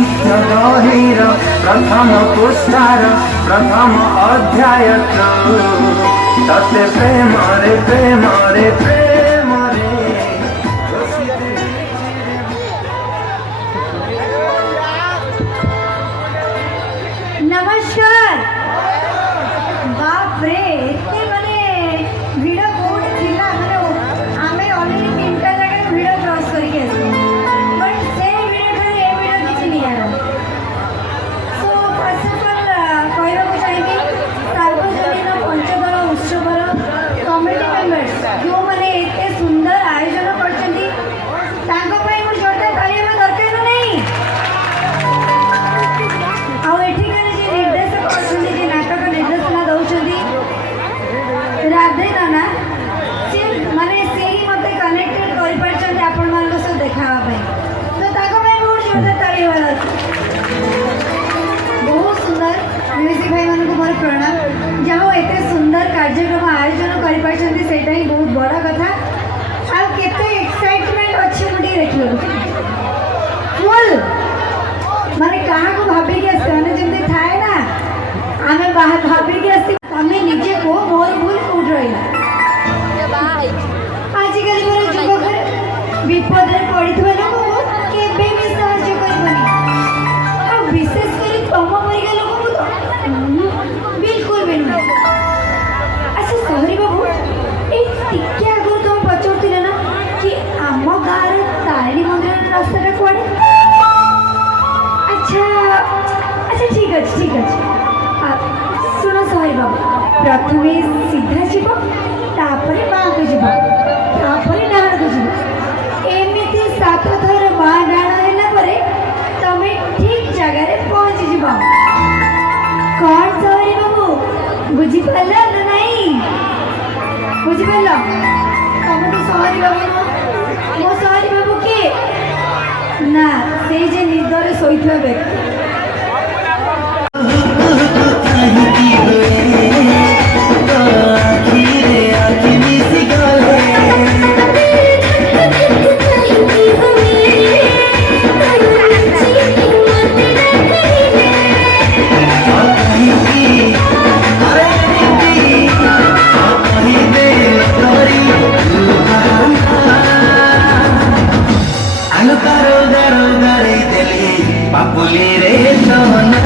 साहित्य बहिर प्रथम पुष्टार प्रथम अध्याय तते प्रेम रे प्रेम रे प्रेम रे। नमस्कार। बाप रे एते माने भिड़ कोड थिला माने आमे ऑलरेडी तीनटा जगह भिड़ क्रॉस करके आसे बट से भिड़ करे ए भिड़ किछि नहीं आरो। सो फर्स्ट ऑफ ऑल कहबा को चाहिए सार्वजनिक पंचदल उत्सवर कमिटी मेंबर्स जो माने एते सुंदर आयोजन करछंती तांको पई मु जोरदार ताली में दरकार ना नहीं। आ एठी करे जे निर्देशक करछंती जे नाटक निर्देशना दउछंती राधे नाना से माने से ही मते कनेक्टेड कर परछंती आपण मान सो देखावा पई तो ताको पई बहुत जोरदार ताली वाला बहुत सुंदर म्यूजिक भाई मान को मोर प्रणाम जाहो एते सुंदर कार्यक्रम आयोजन कर परछंती सेटा ही बहुत बड़ा कथा। आ केते एक्साइटमेंट अछि मुडी देखियो फुल माने कहाँ को भाभी के आसे माने जमते थाए ना आमे बाहर भाभी के आसे हमें निजे को मोर भूल उठ रहिला आजिकल मोर जुग घर विपद रे पड़िथबे लोक केबे भी साहाय्य करबनी आ विशेष करी तम परिका लोक को तो बिल्कुल भी नहीं। अच्छा सहरी बाबू ए टिके आगो तुम पचोरतिले ना कि आम गार तारिणी मंदिर रास्ता कुआडे। अच्छा ठीक अच्छे शुण सहरी बाबू प्रथम सीधा जीव तापर माँ को जीव तापर डाण को जीव एमती 7 थर माँ डाण है तमें ठीक जगह पहुँची जीव। कौन सहरी बाबू बुझीपार ना नहीं बुझीपार तुम तो सहरी बाबू मो सहरी बाबू किए ना से जे निदरे शोइथबा व्यक्ति पापुली रे सोना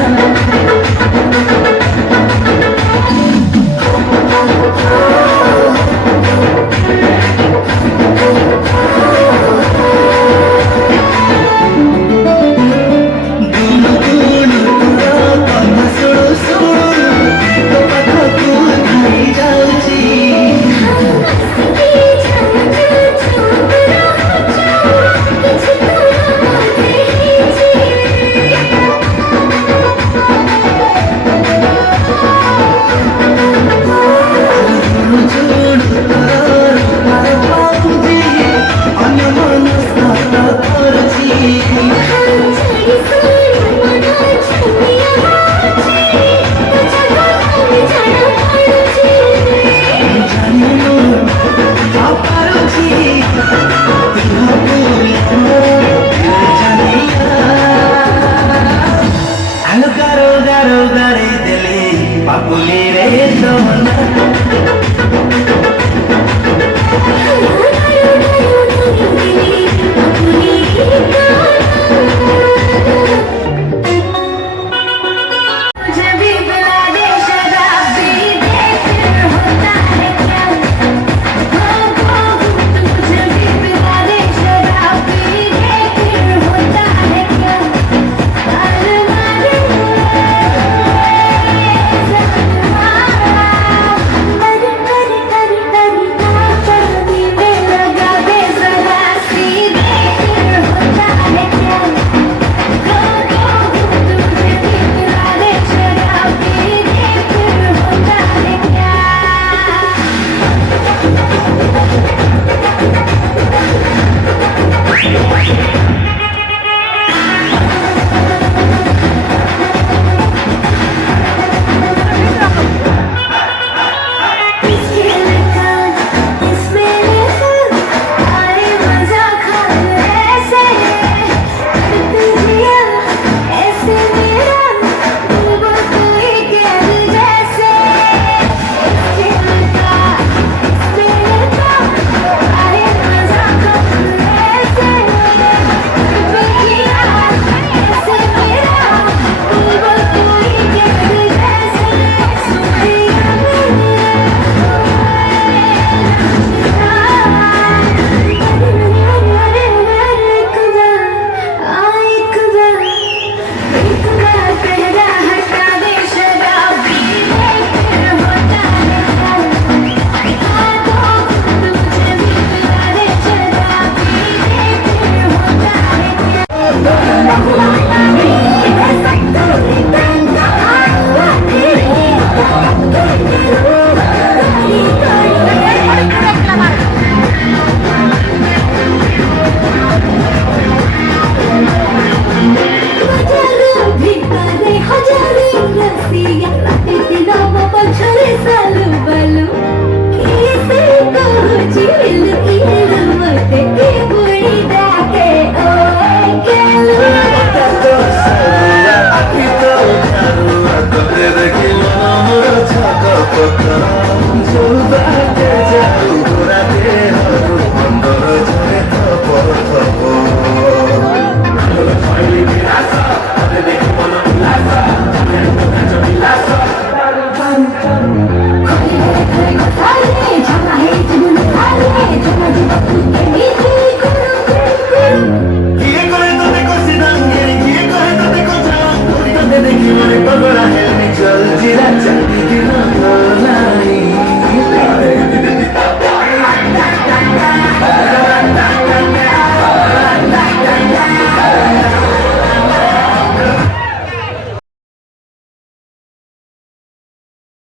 झगड़ा हेलनी जल जीरा चल